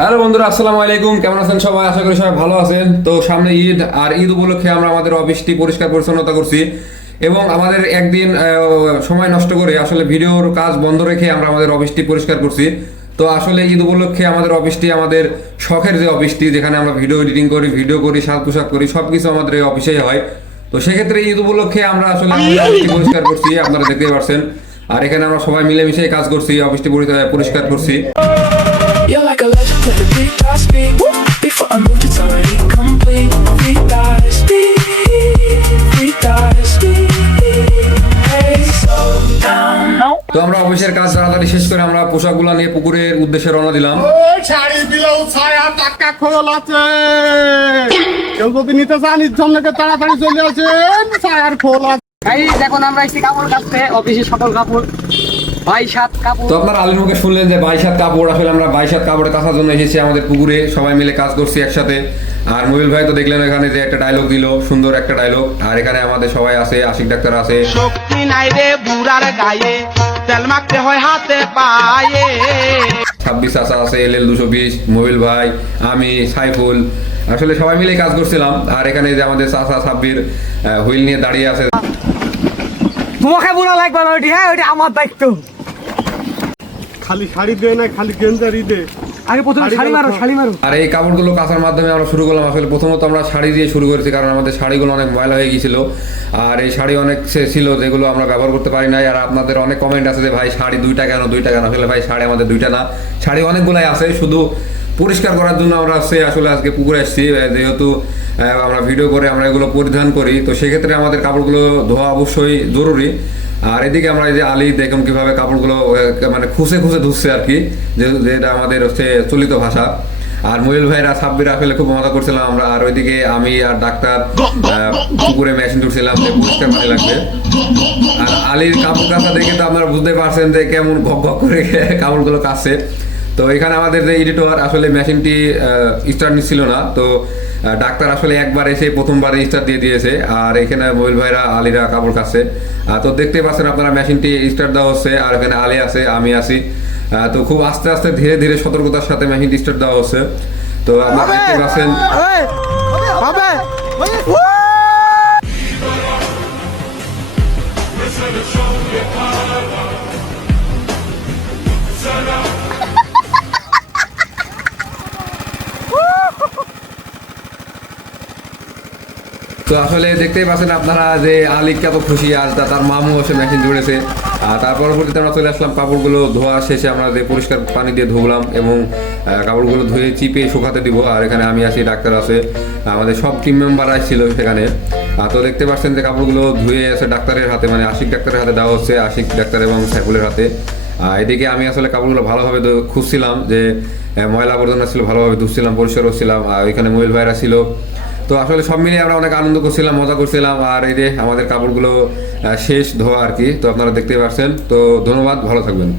Hello বন্ধুরা, আসসালামু আলাইকুম। কেমন আছেন সবাই? আশা করি সবাই ভালো আছেন। তো সামনে ঈদ, আর ঈদ উপলক্ষে আমরা আমাদের অফিসটি পরিষ্কার পরিচ্ছন্নতা করছি এবং আমাদের একদিন সময় নষ্ট করে আসলে ভিডিওর কাজ বন্ধ রেখে আমরা আমাদের অফিসটি পরিষ্কার করছি। তো আসলে ঈদ উপলক্ষে আমাদের অফিসটি আমাদের শখের যে অফিসটি, যেখানে আমরা ভিডিও এডিটিং করি, ভিডিও করি, সাজ পোশাক করি, সবকিছু আমাদের এই অফিসেই হয়। তো সেক্ষেত্রে ঈদ উপলক্ষে আমরা আসলে আমাদের অফিসটি পরিষ্কার করছি, আপনারা দেখতেই পাচ্ছেন। আর এখানে আমরা সবাই মিলেমিশে কাজ করছি, অফিসটি পরিষ্কার করছি। You're like a legend with a big ass beat. Before I moved, it's already complete. Three thighs, three thighs, hey, slow down. তো আমরা অফিসের কাজ তাড়াতাড়ি শেষ করে আমরা পোশাকগুলো নিয়ে পুকুরের উদ্দেশ্যে রওনা দিলাম। ওই শাড়ি দিলেও ছায়া টাকা খোল আছে। কেউ যদি নিতে চান ইচ্ছন্নকে তাড়াতাড়ি চলে আসেন, ছায়ার খোল আছে। গাইস, এখন আমরা এসেছি কাপড় কাচতে, অফিসের সকল কাপড় 22 কাপড়। তো আপনার আলীর মুখে শুনলেন যে 22 কাপড়, আসলে আমরা 22 কাপড়ে কাচার জন্য এসেছি আমাদের পুকুরে, সবাই মিলে কাজ করছি একসাথে। আর মহিল ভাই তো দেখলেন এখানে যে একটা ডায়লগ দিল, সুন্দর একটা ডায়লগ। আর এখানে আমাদের সবাই আছে, আশিক ডাক্তার আছে, শক্তি নাই রে বুড়ার গায়ে, তেল মাখতে হয় হাতে পায়ে। 26 চাচা আছে, LL 220, মহিল ভাই, আমি, সাইফুল, আসলে সবাই মিলে কাজ করছিলাম। আর এখানে যে আমাদের চাচা সাব্বির হুইল নিয়ে দাঁড়িয়ে আছে। তোমাকে বুড়া লাগবে না ওইটি, হ্যাঁ ওইটা আমার দায়িত্ব। খালি শাড়ি দে না, খালি গেঞ্জারি দে। আগে প্রথমে শাড়ি মারো, শাড়ি মারো। আর এই কাপড়গুলো কাচার মাধ্যমে আমরা শুরু করলাম। আসলে প্রথমত আমরা শাড়ি দিয়ে শুরু করেছি, কারণ আমাদের শাড়িগুলো অনেক ময়লা হয়ে গিয়েছিল। আর এই শাড়ি অনেক ছিল যেগুলো আমরা ব্যবহার করতে পারি নাই। আর আপনাদের অনেক কমেন্ট আছে যে ভাই শাড়ি দুইটা কেন? আসলে ভাই শাড়ি আমাদের দুইটা না, শাড়ি অনেকগুলাই আছে। শুধু পরিষ্কার করার জন্য আমরা আসলে আজকে পুকুরে আসছি, যেহেতু আমরা ভিডিও করে আমরা এগুলো পরিধান করি। তো সেক্ষেত্রে আমাদের কাপড়গুলো ধোয়া অবশ্যই জরুরি। আর এদিকে আমরা এই যে আলী দেখুন কিভাবে কাপড়গুলো মানে খুঁজে খুঁজে ধুচ্ছে আর কি, যেটা আমাদের হচ্ছে চলিত ভাষা। আর মহিল ভাইরা সাব্বির আসলে খুব মজা করছিলাম আমরা। আর ওইদিকে আমি আর ডাক্তার পুকুরে মেশিন তুলছিলাম যে পরিষ্কার পানি লাগবে। আর আলীর কাপড় কাচা দেখে তো আপনারা বুঝতে পারছেন যে কেমন ভক ভক করে কাপড়গুলো কাচছে। তো এখানে আমাদের যে এডিটর আসলে মেশিনটি স্টার্ট নিচ্ছিল না, তো ডাক্তার আসলে একবার এসে প্রথমবারে স্টার্ট দিয়ে দিয়েছে। আর এখানে মহিল ভাইরা আলীরা কাপড় কাচছে। তো দেখতে পাচ্ছেন আপনারা মেশিনটি স্টার্ট দেওয়া হচ্ছে। আর এখানে আলী আছে, আমি আছি। তো খুব আস্তে আস্তে ধীরে ধীরে সতর্কতার সাথে মেশিনটি স্টার্ট দেওয়া হচ্ছে। তো আপনারা দেখতে পাচ্ছেন তো আসলে দেখতেই পাচ্ছেন আপনারা যে আলী কত খুশি, আর তার মামু এসে মেশিন জুড়েছে। আর তার পরবর্তীতে আমরা চলে আসলাম কাপড়গুলো ধোয়া শেষে আমরা যে পরিষ্কার পানি দিয়ে ধুলাম এবং কাপড়গুলো ধুয়ে চিপে শুকাতে দিব। আর এখানে আমি আছি, ডাক্তার আছে, আমাদের সব টিম মেম্বার আসছিল সেখানে। তো দেখতে পাচ্ছেন যে কাপড়গুলো ধুয়ে আছে ডাক্তারের হাতে, মানে আশিক ডাক্তারের হাতে দেওয়া হচ্ছে, আশিক ডাক্তার এবং সাইফুলের হাতে। এদিকে আমি আসলে কাপড়গুলো ভালোভাবে খুঁজছিলাম যে ময়লা আবর্জনা ছিল, ভালোভাবে ধুচ্ছিলাম, পরিষ্কার করছিলাম। আর ওইখানে মহিল ভাইরা ছিল। তো আসলে সব মিলিয়ে আমরা অনেক আনন্দ করছিলাম, মজা করছিলাম। আর এই যে আমাদের কাপড়গুলো শেষ ধোয়া আর কি, তো আপনারা দেখতেই পাচ্ছেন। তো ধন্যবাদ, ভালো থাকবেন।